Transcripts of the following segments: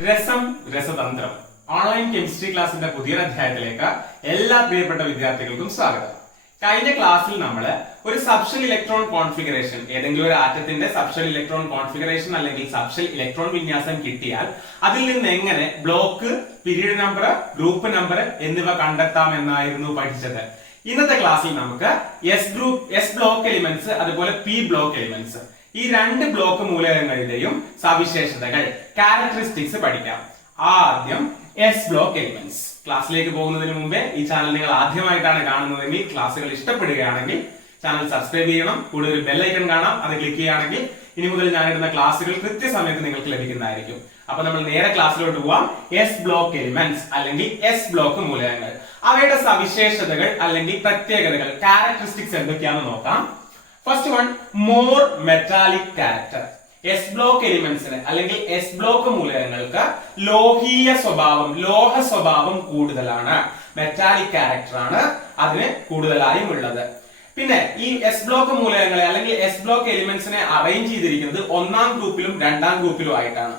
രസം രസതന്ത്രം. Online chemistry ക്ലാസിന്റെ പുതിയൊരു അധ്യായത്തിലേക്ക് എല്ലാ പ്രിയപ്പെട്ട വിദ്യാർത്ഥികൾക്കും സ്വാഗതം. കഴിഞ്ഞ ക്ലാസ്സിൽ നമ്മൾ ഒരു സബ്ഷൽ ഇലക്ട്രോൺ കോൺഫിഗറേഷൻ ഏതെങ്കിലും ഒരു ആറ്റത്തിന്റെ സബ്ഷൽ ഇലക്ട്രോൺ കോൺഫിഗറേഷൻ അല്ലെങ്കിൽ സബ്ഷൽ ഇലക്ട്രോൺ വിന്യാസം കിട്ടിയാൽ അതിൽ നിന്ന് എങ്ങനെ block period number group number എന്നിവ കണ്ടെത്താം എന്നായിരുന്നു പഠിച്ചത്. ഇന്നത്തെ ക്ലാസ്സിൽ നമുക്ക് S group S block elements അതുപോലെ പി ബ്ലോക്ക് എലിമെന്റ്സ് ഈ രണ്ട് ബ്ലോക്ക് മൂലകങ്ങളുടെയും സവിശേഷതകൾ ക്യാരക്ടറിസ്റ്റിക്സ് പഠിക്കാം. ആദ്യം എസ് ബ്ലോക്ക് എലിമെന്റ്സ് ക്ലാസ്സിലേക്ക് പോകുന്നതിന് മുമ്പേ ഈ ചാനൽ നിങ്ങൾ ആദ്യമായിട്ടാണ് കാണുന്നതെങ്കിൽ ക്ലാസ്സുകൾ ഇഷ്ടപ്പെടുകയാണെങ്കിൽ ചാനൽ സബ്സ്ക്രൈബ് ചെയ്യണം. കൂടുതൽ ബെല്ലൈക്കൺ കാണാം. അത് ക്ലിക്ക് ചെയ്യുകയാണെങ്കിൽ ഇനി മുതൽ ഞാൻ ഇടുന്ന ക്ലാസ്സുകൾ കൃത്യസമയത്ത് നിങ്ങൾക്ക് ലഭിക്കുന്നതായിരിക്കും. അപ്പൊ നമ്മൾ നേരെ ക്ലാസ്സിലോട്ട് പോവാം. എസ് ബ്ലോക്ക് എലിമെന്റ്സ് അല്ലെങ്കിൽ എസ് ബ്ലോക്ക് മൂലകങ്ങൾ. അവയുടെ സവിശേഷതകൾ അല്ലെങ്കിൽ പ്രത്യേകതകൾ ക്യാരക്ടറിസ്റ്റിക്സ് എന്തൊക്കെയാണെന്ന് നോക്കാം. First one more metallic character S block എലിമെന്റ്സിന് അല്ലെങ്കിൽ എസ് ബ്ലോക്ക് മൂലകങ്ങൾക്ക് ലോഹീയ സ്വഭാവം ലോഹ സ്വഭാവം കൂടുതലാണ്. മെറ്റാലിക് ക്യാരക്ടർ ആണ് അതിന് കൂടുതലായും ഉള്ളത്. പിന്നെ ഈ എസ് ബ്ലോക്ക് മൂലകങ്ങളെ അല്ലെങ്കിൽ എസ് ബ്ലോക്ക് എലിമെന്റ്സിനെ അറേഞ്ച് ചെയ്തിരിക്കുന്നത് ഒന്നാം ഗ്രൂപ്പിലും രണ്ടാം ഗ്രൂപ്പിലും ആയിട്ടാണ്.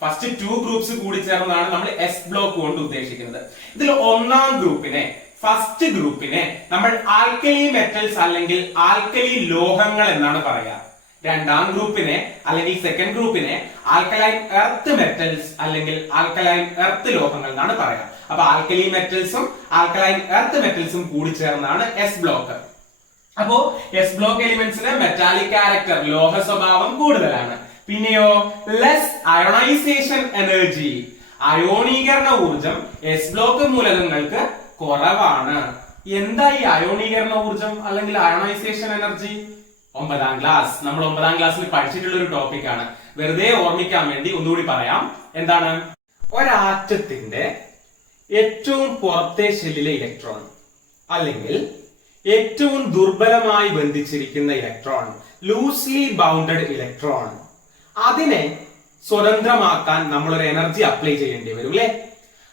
ഫസ്റ്റ് ടു ഗ്രൂപ്പ്സ് കൂടി ചേർന്നതാണ് നമ്മൾ എസ് ബ്ലോക്ക് കൊണ്ട് ഉദ്ദേശിക്കുന്നത്. ഇതിൽ ഒന്നാം ഗ്രൂപ്പിനെ ഫസ്റ്റ് ഗ്രൂപ്പിനെ നമ്മൾ ആൽക്കലി മെറ്റൽസ് അല്ലെങ്കിൽ ആൽക്കലി ലോഹങ്ങൾ എന്നാണ് പറയാ രണ്ടാം ഗ്രൂപ്പിനെ അല്ലെങ്കിൽ സെക്കൻഡ് ഗ്രൂപ്പിനെ ആൽക്കലൈൻ എർത്ത് മെറ്റൽസ് അല്ലെങ്കിൽ ആൽക്കലൈൻ എർത്ത് ലോഹങ്ങൾ എന്നാണ് പറയാ അപ്പൊ ആൽക്കലി മെറ്റൽസും ആൽക്കലൈൻ എർത്ത് മെറ്റൽസും കൂടി ചേർന്നാണ് എസ് ബ്ലോക്ക് അപ്പോ എസ് ബ്ലോക്ക് എലിമെന്റ്സിന് മെറ്റാലിക് ക്യാരക്ടർ ലോഹ സ്വഭാവം കൂടുതലാണ്. പിന്നെയോ ലെസ് അയോണൈസേഷൻ എനർജി അയോണീകരണ ഊർജം എസ് ബ്ലോക്ക് മൂലകങ്ങൾക്ക് കുറവാണ്. എന്താ ഈ അയോണീകരണ ഊർജം അല്ലെങ്കിൽ അയോണൈസേഷൻ എനർജി? ഒമ്പതാം ക്ലാസ്. നമ്മൾ ഒമ്പതാം ക്ലാസ്സിൽ പഠിച്ചിട്ടുള്ള ഒരു ടോപ്പിക് ആണ്. വെറുതെ ഓർമ്മിക്കാൻ വേണ്ടി ഒന്നുകൂടി പറയാം. എന്താണ്? ഒരാറ്റത്തിന്റെ ഏറ്റവും പുറത്തെ ഷെല്ലിലെ ഇലക്ട്രോൺ അല്ലെങ്കിൽ ഏറ്റവും ദുർബലമായി ബന്ധിച്ചിരിക്കുന്ന ഇലക്ട്രോൺ ലൂസ്ലി ബൗണ്ടഡ് ഇലക്ട്രോൺ അതിനെ സ്വതന്ത്രമാക്കാൻ നമ്മൾ ഒരു എനർജി അപ്ലൈ ചെയ്യേണ്ടി വരും അല്ലെ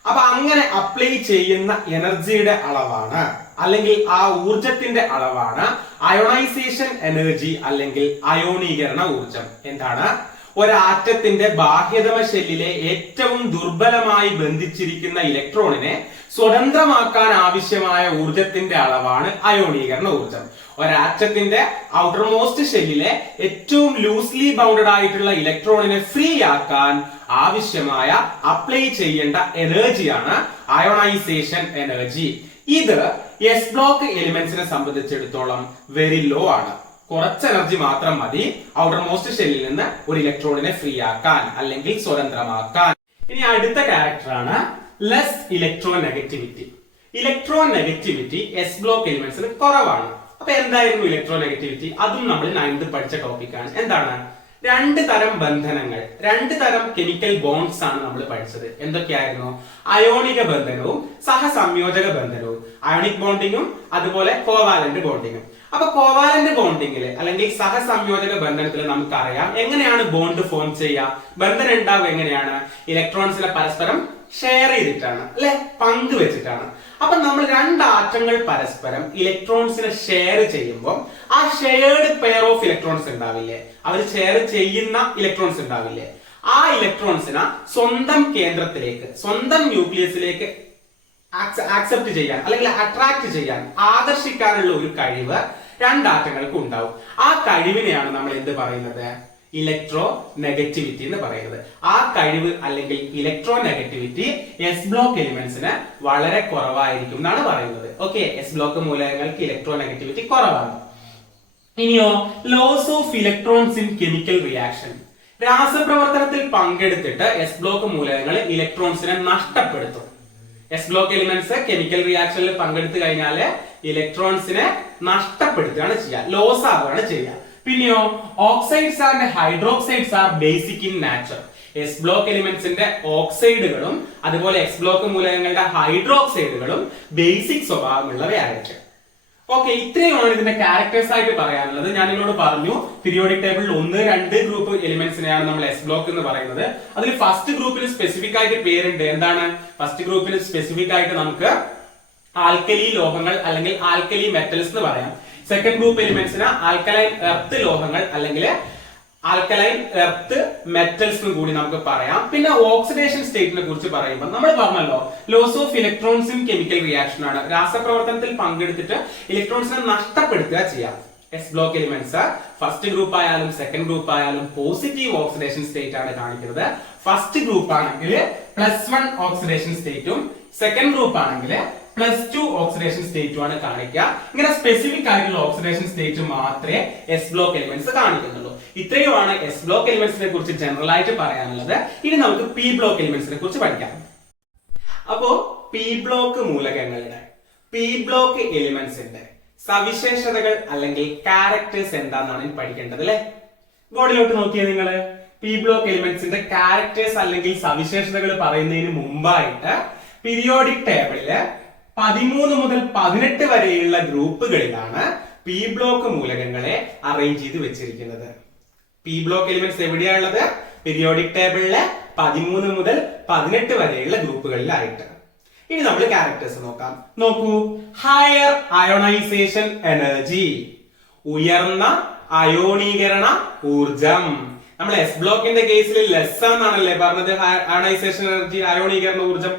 അപ്പൊ അങ്ങനെ അപ്ലൈ ചെയ്യുന്ന എനർജിയുടെ അളവാണ്. അല്ലെങ്കിൽ ആ ഊർജത്തിന്റെ അളവാണ്. അയോണൈസേഷൻ എനർജി അല്ലെങ്കിൽ അയോണീകരണ ഊർജം എന്താണ്? ഒരാറ്റത്തിന്റെ ബാഹ്യതമ ഷെല്ലിലെ ഏറ്റവും ദുർബലമായി ബന്ധിച്ചിരിക്കുന്ന ഇലക്ട്രോണിനെ സ്വതന്ത്രമാക്കാൻ ആവശ്യമായ ഊർജത്തിന്റെ അളവാണ് അയോണീകരണ ഊർജം ഒരാറ്റത്തിന്റെ ഔട്ടർമോസ്റ്റ് ഷെല്ലിലെ ഏറ്റവും ലൂസ്ലി ബൗണ്ടഡ് ആയിട്ടുള്ള ഇലക്ട്രോണിനെ ഫ്രീ ആക്കാൻ ആവശ്യമായ അപ്ലൈ ചെയ്യേണ്ട എനർജിയാണ് അയോണൈസേഷൻ എനർജി ഇത് എസ് ബ്ലോക്ക് എലിമെന്റ്സിനെ സംബന്ധിച്ചിടത്തോളം വെരി ലോ ആണ്. കുറച്ച് എനർജി മാത്രം മതി. ഔട്ടർ മോസ്റ്റ് ഷെല്ലിൽ നിന്ന് ഒരു ഇലക്ട്രോണിനെ ഫ്രീ ആക്കാൻ അല്ലെങ്കിൽ സ്വതന്ത്രമാക്കാൻ. ഇനി അടുത്ത ക്യാരക്ടറാണ് less electronegativity electronegativity S block എലിമെന്റ്സിന് കുറവാണ്. അപ്പൊ എന്തായിരുന്നു ഇലക്ട്രോ നെഗറ്റിവിറ്റി അതും നമ്മൾ നയൻത് പഠിച്ച ടോപ്പിക്കാണ് എന്താണ്? രണ്ട് തരം ബന്ധനങ്ങൾ രണ്ട് തരം കെമിക്കൽ ബോണ്ട്സ് ആണ് നമ്മൾ പഠിച്ചത്. എന്തൊക്കെയായിരുന്നു? അയോണിക ബന്ധനവും സഹസംയോജക ബന്ധനവും. അയോണിക് ബോണ്ടിങ്ങും അതുപോലെ കോവാലന്റ് ബോണ്ടിങ്ങും അപ്പൊ കോവാലന്റ് ബോണ്ടിങ്ങിൽ അല്ലെങ്കിൽ സഹസംയോജക ബന്ധനത്തിൽ നമുക്കറിയാം എങ്ങനെയാണ് ബോണ്ട് ഫോം ചെയ്യുക? ബന്ധനം ഉണ്ടാവുക എങ്ങനെയാണ്? ഇലക്ട്രോൺസിനെ പരസ്പരം ഷെയർ ചെയ്തിട്ടാണ് അല്ലെ? പങ്കുവെച്ചിട്ടാണ്. അപ്പൊ നമ്മൾ രണ്ട് ആറ്റങ്ങൾ പരസ്പരം ഇലക്ട്രോൺസിനെ ഷെയർ ചെയ്യുമ്പോൾ ആ ഷെയർഡ് പെയർ ഓഫ് ഇലക്ട്രോൺസ് ഉണ്ടാവില്ലേ? അവർ ഷെയർ ചെയ്യുന്ന ഇലക്ട്രോൺസ് ഉണ്ടാവില്ലേ? ആ ഇലക്ട്രോൺസിനെ സ്വന്തം കേന്ദ്രത്തിലേക്ക് സ്വന്തം ന്യൂക്ലിയസിലേക്ക് ആക്സെപ്റ്റ് ചെയ്യാൻ അല്ലെങ്കിൽ അട്രാക്ട് ചെയ്യാൻ ആകർഷിക്കാനുള്ള ഒരു കഴിവ് രണ്ടാറ്റങ്ങൾക്ക് ഉണ്ടാവും ആ കഴിവിനെയാണ് നമ്മൾ എന്ത് പറയുന്നത്? ഇലക്ട്രോ നെഗറ്റിവിറ്റി എന്ന് പറയുന്നത്. ആ കഴിവ് അല്ലെങ്കിൽ ഇലക്ട്രോ നെഗറ്റിവിറ്റി എസ് ബ്ലോക്ക് എലിമെന്റ്സിന് വളരെ കുറവായിരിക്കും എന്നാണ് പറയുന്നത്. ഓക്കെ എസ് ബ്ലോക്ക് മൂലകങ്ങൾക്ക് ഇലക്ട്രോ നെഗറ്റിവിറ്റി കുറവാണ്. ഇനിയോ loss of electrons in chemical reaction രാസപ്രവർത്തനത്തിൽ പങ്കെടുത്തിട്ട് എസ് ബ്ലോക്ക് മൂലകങ്ങൾ ഇലക്ട്രോൺസിനെ നഷ്ടപ്പെടുത്തും. എസ് ബ്ലോക്ക് എലിമെന്റ്സ് കെമിക്കൽ റിയാക്ഷനിൽ പങ്കെടുത്തു കഴിഞ്ഞാൽ ഇലക്ട്രോൺസിനെ നഷ്ടപ്പെടുത്തുകയാണ് ചെയ്യുക ലോസ് ആവുകയാണ് ചെയ്യുക പിന്നെയോ oxides and hydroxides are basic in nature S block എലിമെന്റ്സിന്റെ ഓക്സൈഡുകളും അതുപോലെ എക്സ് ബ്ലോക്ക് മൂലകങ്ങളുടെ ഹൈഡ്രോക്സൈഡുകളും ബേസിക് സ്വഭാവമുള്ളവയായിരിക്കും. ഓക്കെ ഇത്രയുമാണ് ഇതിന്റെ ക്യാരക്ടേഴ്സ് ആയിട്ട് പറയാനുള്ളത്. ഞാൻ നിങ്ങളോട് പറഞ്ഞു പിരിയോഡിക് ടേബിളിൽ ഒന്ന് രണ്ട് ഗ്രൂപ്പ് എലിമെന്റ്സിനെയാണ് നമ്മൾ എസ് ബ്ലോക്ക് എന്ന് പറയുന്നത്. അതിൽ ഫസ്റ്റ് ഗ്രൂപ്പിൽ സ്പെസിഫിക് ആയിട്ട് പേരുണ്ട്. എന്താണ്? ഫസ്റ്റ് ഗ്രൂപ്പിൽ സ്പെസിഫിക് ആയിട്ട് നമുക്ക് ആൽക്കലി ലോഹങ്ങൾ അല്ലെങ്കിൽ ആൽക്കലി മെറ്റൽസ് എന്ന് പറയാം. സെക്കൻഡ് ഗ്രൂപ്പ് എലിമെന്റ്സിന് ആൽക്കലൈൻ എർത്ത് ലോഹങ്ങൾ അല്ലെങ്കിൽ ആൽക്കലൈൻ എർത്ത് മെറ്റൽസ് കൂടി നമുക്ക് പറയാം. പിന്നെ ഓക്സിഡേഷൻ സ്റ്റേറ്റിനെ കുറിച്ച് പറയുമ്പോൾ നമ്മൾ പറഞ്ഞല്ലോ loss of electrons chemical reaction ആണ്. രാസപ്രവർത്തനത്തിൽ പങ്കെടുത്തിട്ട് ഇലക്ട്രോൺസിനെ നഷ്ടപ്പെടുത്തുക ചെയ്യാം. S block elements first group ആയാലും സെക്കൻഡ് ഗ്രൂപ്പ് ആയാലും പോസിറ്റീവ് ഓക്സിഡേഷൻ സ്റ്റേറ്റ് ആണ് കാണിക്കുന്നത്. ഫസ്റ്റ് ഗ്രൂപ്പ് ആണെങ്കിൽ പ്ലസ് വൺ ഓക്സിഡേഷൻ സ്റ്റേറ്റും സെക്കൻഡ് ഗ്രൂപ്പ് ആണെങ്കിൽ പ്ലസ് ടു ഓക്സിഡേഷൻ സ്റ്റേറ്റും ആണ് കാണിക്കുക. ഇങ്ങനെ സ്പെസിഫിക് ആയിട്ടുള്ള ഓക്സിഡേഷൻ സ്റ്റേറ്റ് മാത്രമേ എസ് ബ്ലോക്ക് എലിമെന്റ്സ് കാണിക്കുന്നുള്ളൂ. ഇത്രയുമാണ് എസ് ബ്ലോക്ക് എലിമെന്റ്സിനെ കുറിച്ച് ജനറൽ ആയിട്ട് പറയാനുള്ളത്. ഇനി നമുക്ക് പി ബ്ലോക്ക് എലിമെന്റ്സിനെ കുറിച്ച് പഠിക്കാം. അപ്പോ പി ബ്ലോക്ക് മൂലകങ്ങളുടെ പി ബ്ലോക്ക് എലിമെന്റ്സിന്റെ സവിശേഷതകൾ അല്ലെങ്കിൽ ക്യാരക്ടേഴ്സ് എന്താണെന്നാണ് പഠിക്കേണ്ടത് അല്ലെ? ബോർഡിലോട്ട് നോക്കിയേ നിങ്ങൾ. പി ബ്ലോക്ക് എലിമെന്റ്സിന്റെ ക്യാരക്ടേഴ്സ് അല്ലെങ്കിൽ സവിശേഷതകൾ പറയുന്നതിന് മുമ്പായിട്ട് പീരിയോഡിക് ടേബിളിൽ പതിമൂന്ന് മുതൽ പതിനെട്ട് വരെയുള്ള ഗ്രൂപ്പുകളിലാണ് പി ബ്ലോക്ക് മൂലകങ്ങളെ അറേഞ്ച് ചെയ്ത് വെച്ചിരിക്കുന്നത്. പി ബ്ലോക്ക് എലിമെന്റ്സ് എവിടെയാണുള്ളത്? പീരിയോഡിക് ടേബിളിലെ പതിമൂന്ന് മുതൽ പതിനെട്ട് വരെയുള്ള ഗ്രൂപ്പുകളിലായിട്ട്. ഇനി നമ്മൾ ക്യാരക്ടേഴ്സ് നോക്കാം. നോക്കൂ. ഹയർ അയോണൈസേഷൻ എനർജി ഉയർന്ന അയോണീകരണ ഊർജം നമ്മൾ എസ് ബ്ലോക്കിന്റെ കേസിൽ ലെസ് ആണല്ലേ പറഞ്ഞത്? അയണൈസേഷൻ എനർജി അയോണീകരണ ഊർജം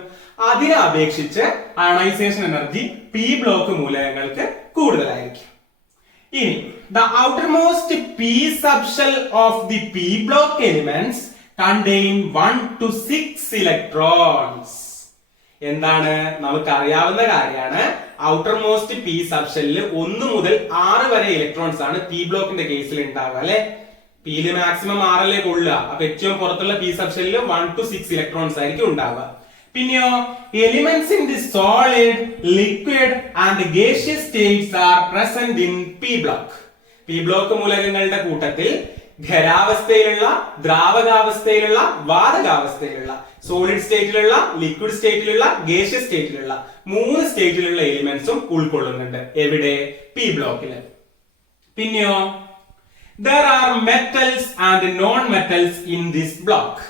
അതിനെ അപേക്ഷിച്ച് അയണൈസേഷൻ എനർജി പി ബ്ലോക്ക് മൂലകങ്ങൾക്ക് കൂടുതലായിരിക്കും. ഇനി the outermost P subshell of the P block elements contain one two six electrons എന്താണ്? നമുക്ക് അറിയാവുന്ന കാര്യമാണ്. ഔട്ടർ മോസ്റ്റ് പി സബ്ഷെല്ലിൽ ഒന്ന് മുതൽ ആറ് വരെ ഇലക്ട്രോൺസ് ആണ് പി ബ്ലോക്കിന്റെ കേസിൽ ഉണ്ടാവുക അല്ലെ? പിയിൽ മാക്സിമം ആറല്ലേ കൊള്ളുക? അപ്പൊ ഏറ്റവും പുറത്തുള്ള പി സബ്ഷനിൽ വൺ ടു സിക്സ് ഇലക്ട്രോൺസ് ആയിരിക്കും ഉണ്ടാവുക. പിന്നെയോ elements in the solid liquid and gaseous states are present in P block P block മൂലകങ്ങളുടെ കൂട്ടത്തിൽ ഖരാവസ്ഥയിലുള്ള ദ്രാവകാവസ്ഥയിലുള്ള വാതകാവസ്ഥയിലുള്ള സോളിഡ് സ്റ്റേറ്റിലുള്ള ലിക്വിഡ് സ്റ്റേറ്റിലുള്ള ഗേഷ്യസ് സ്റ്റേറ്റിലുള്ള മൂന്ന് സ്റ്റേറ്റിലുള്ള എലിമെന്റ്സും ഉൾക്കൊള്ളുന്നുണ്ട്. എവിടെ? പി ബ്ലോക്കിൽ പിന്നെയോ there are metals and non metals in this block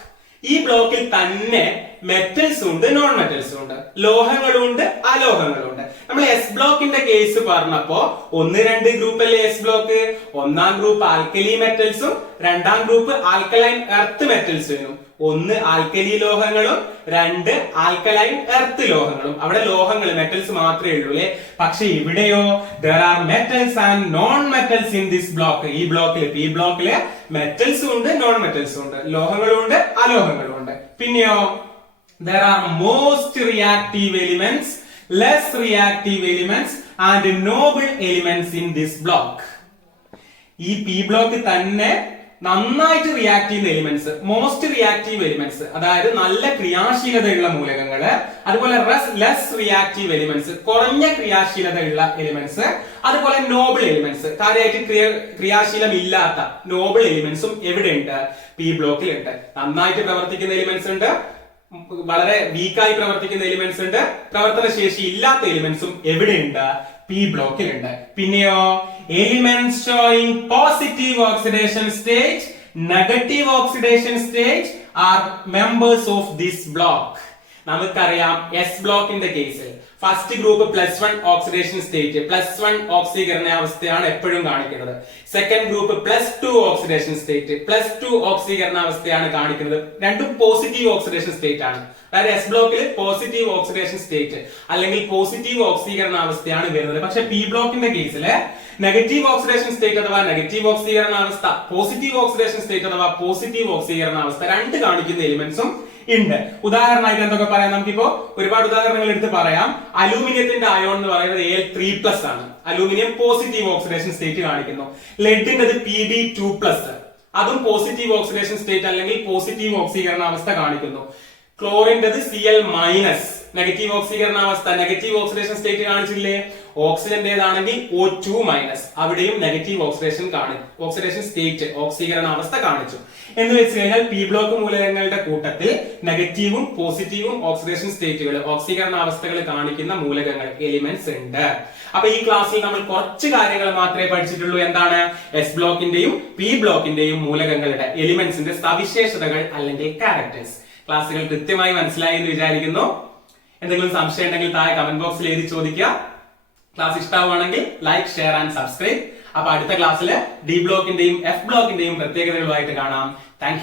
ഈ ബ്ലോക്കിൽ തന്നെ മെറ്റൽസും ഉണ്ട് നോൺ മെറ്റൽസും ഉണ്ട്. ലോഹങ്ങളും ഉണ്ട് അലോഹങ്ങളും ഉണ്ട് നമ്മൾ എസ് ബ്ലോക്കിന്റെ കേസ് പറഞ്ഞപ്പോ ഒന്ന് രണ്ട് ഗ്രൂപ്പ് അല്ലേ എസ് ബ്ലോക്ക് ഒന്നാം ഗ്രൂപ്പ് ആൽക്കലി മെറ്റൽസും രണ്ടാം ഗ്രൂപ്പ് ആൽക്കലൈൻ എർത്ത് മെറ്റൽസും ഒന്ന് ആൽക്കലി ലോഹങ്ങളും രണ്ട് ആൽക്കലൈൻ എർത്ത് ലോഹങ്ങളും. അവിടെ ലോഹങ്ങൾ മെറ്റൽസ് മാത്രമേ ഉള്ളൂ അല്ലെ? പക്ഷെ ഇവിടെയോ there are metals and non metals in this block ഈ ബ്ലോക്കിൽ ഈ ബ്ലോക്കിൽ മെറ്റൽസും ഉണ്ട് നോൺ മെറ്റൽസും ഉണ്ട് ലോഹങ്ങളും ഉണ്ട്. അലോഹങ്ങളും ഉണ്ട് പിന്നെയോ there are most reactive elements less reactive elements and noble elements in this block. ഈ പി ബ്ലോക്ക് തന്നെ നന്നായിട്ട് റിയാക്ട് ചെയ്യുന്ന എലിമെന്റ്സ് മോസ്റ്റ് റിയാക്റ്റീവ് എലിമെന്റ്സ് അതായത് നല്ല ക്രിയാശീലതയുള്ള മൂലകങ്ങൾ അതുപോലെ ലെസ് റിയാക്റ്റീവ് എലിമെന്റ്സ് കുറഞ്ഞ ക്രിയാശീലതയുള്ള എലിമെന്റ്സ് അതുപോലെ നോബിൾ എലിമെന്റ്സ് കാര്യമായിട്ട് ക്രിയ ക്രിയാശീലം ഇല്ലാത്ത നോബിൾ എലിമെന്റ്സും എവിടെയുണ്ട്? പി ബ്ലോക്കിലുണ്ട് നന്നായിട്ട് പ്രവർത്തിക്കുന്ന എലിമെന്റ്സ് ഉണ്ട്. വളരെ വീക്കായി പ്രവർത്തിക്കുന്ന എലിമെന്റ്സ് ഉണ്ട്. പ്രവർത്തന ശേഷി ഇല്ലാത്ത എലിമെന്റ്സും എവിടെയുണ്ട്? പി ബ്ലോക്കിലുണ്ട്. പിന്നെയോ element showing positive oxidation stage negative oxidation stage are members of this block നമുക്കറിയാം എസ് ബ്ലോക്കിന്റെ കേസിൽ first group plus one oxidation state plus one ഓക്സീകരണ അവസ്ഥയാണ് എപ്പോഴും കാണിക്കുന്നത്. Second group plus two oxidation state plus two ഓക്സീകരണ അവസ്ഥയാണ് കാണിക്കുന്നത്. രണ്ടും പോസിറ്റീവ് ഓക്സിഡേഷൻ സ്റ്റേറ്റ് ആണ്. അതായത് എസ് ബ്ലോക്കിൽ പോസിറ്റീവ് ഓക്സിഡേഷൻ സ്റ്റേറ്റ് അല്ലെങ്കിൽ പോസിറ്റീവ് ഓക്സീകരണ അവസ്ഥയാണ് വരുന്നത്. പക്ഷെ പി ബ്ലോക്കിന്റെ കേസിൽ നെഗറ്റീവ് ഓക്സിഡേഷൻ സ്റ്റേറ്റ് അഥവാ നെഗറ്റീവ് ഓക്സീകരണ അവസ്ഥ പോസിറ്റീവ് ഓക്സിഡേഷൻ സ്റ്റേറ്റ് അഥവാ പോസിറ്റീവ് ഓക്സീകരണ അവസ്ഥ രണ്ട് കാണിക്കുന്ന എലിമെന്റ്സും ഉണ്ട്. ഉദാഹരണമായിട്ട് എന്തൊക്കെ പറയാം? നമുക്കിപ്പോ ഒരുപാട് ഉദാഹരണങ്ങൾ എടുത്ത് പറയാം. അലൂമിനിയത്തിന്റെ അയോൺ എന്ന് പറയുന്നത് എ ത്രീ പ്ലസ് ആണ്. അലൂമിനിയം പോസിറ്റീവ് ഓക്സിഡേഷൻ സ്റ്റേറ്റ് കാണിക്കുന്നു. ലെഡിന്റെ പി ബി ടു പ്ലസ് അതും പോസിറ്റീവ് ഓക്സിഡേഷൻ സ്റ്റേറ്റ് അല്ലെങ്കിൽ പോസിറ്റീവ് ഓക്സീകരണ അവസ്ഥ കാണിക്കുന്നു. ക്ലോറിന്റെത് സി എൽ മൈനസ് നെഗറ്റീവ് ഓക്സീകരണാവസ്ഥ നെഗറ്റീവ് ഓക്സിഡേഷൻ സ്റ്റേറ്റ് കാണിച്ചില്ലേ? ഓക്സിജന്റേതാണെങ്കിൽ ഒ ടു മൈനസ് അവിടെയും നെഗറ്റീവ് ഓക്സിഡേഷൻ കാണും ഓക്സിഡേഷൻ സ്റ്റേറ്റ് ഓക്സീകരണ അവസ്ഥ കാണിച്ചു. എന്ന് വെച്ച് കഴിഞ്ഞാൽ പി ബ്ലോക്ക് മൂലകങ്ങളുടെ കൂട്ടത്തിൽ നെഗറ്റീവും പോസിറ്റീവും ഓക്സിഡേഷൻ സ്റ്റേറ്റുകൾ ഓക്സീകരണ അവസ്ഥകൾ കാണിക്കുന്ന മൂലകങ്ങൾ എലിമെന്റ്സ് ഉണ്ട്. അപ്പൊ ഈ ക്ലാസ്സിൽ നമ്മൾ കുറച്ച് കാര്യങ്ങൾ മാത്രമേ പഠിച്ചിട്ടുള്ളൂ. എന്താണ്? എസ് ബ്ലോക്കിന്റെയും പി ബ്ലോക്കിന്റെയും മൂലകങ്ങളുടെ എലിമെന്റ്സിന്റെ സവിശേഷതകൾ അല്ലെങ്കിൽ ക്യാരക്ടേഴ്സ് ക്ലാസ്സുകൾ കൃത്യമായി മനസ്സിലായി എന്ന് വിചാരിക്കുന്നു. എന്തെങ്കിലും സംശയം ഉണ്ടെങ്കിൽ താഴെ കമന്റ് ബോക്സിൽ എഴുതി ചോദിക്കുക. ക്ലാസ് ഇഷ്ടമാവുകയാണെങ്കിൽ ലൈക്ക് ഷെയർ ആൻഡ് സബ്സ്ക്രൈബ് അപ്പൊ അടുത്ത ക്ലാസ്സിൽ ഡി ബ്ലോക്കിന്റെയും എഫ് ബ്ലോക്കിന്റെയും പ്രത്യേകതകളുമായിട്ട് കാണാം. താങ്ക്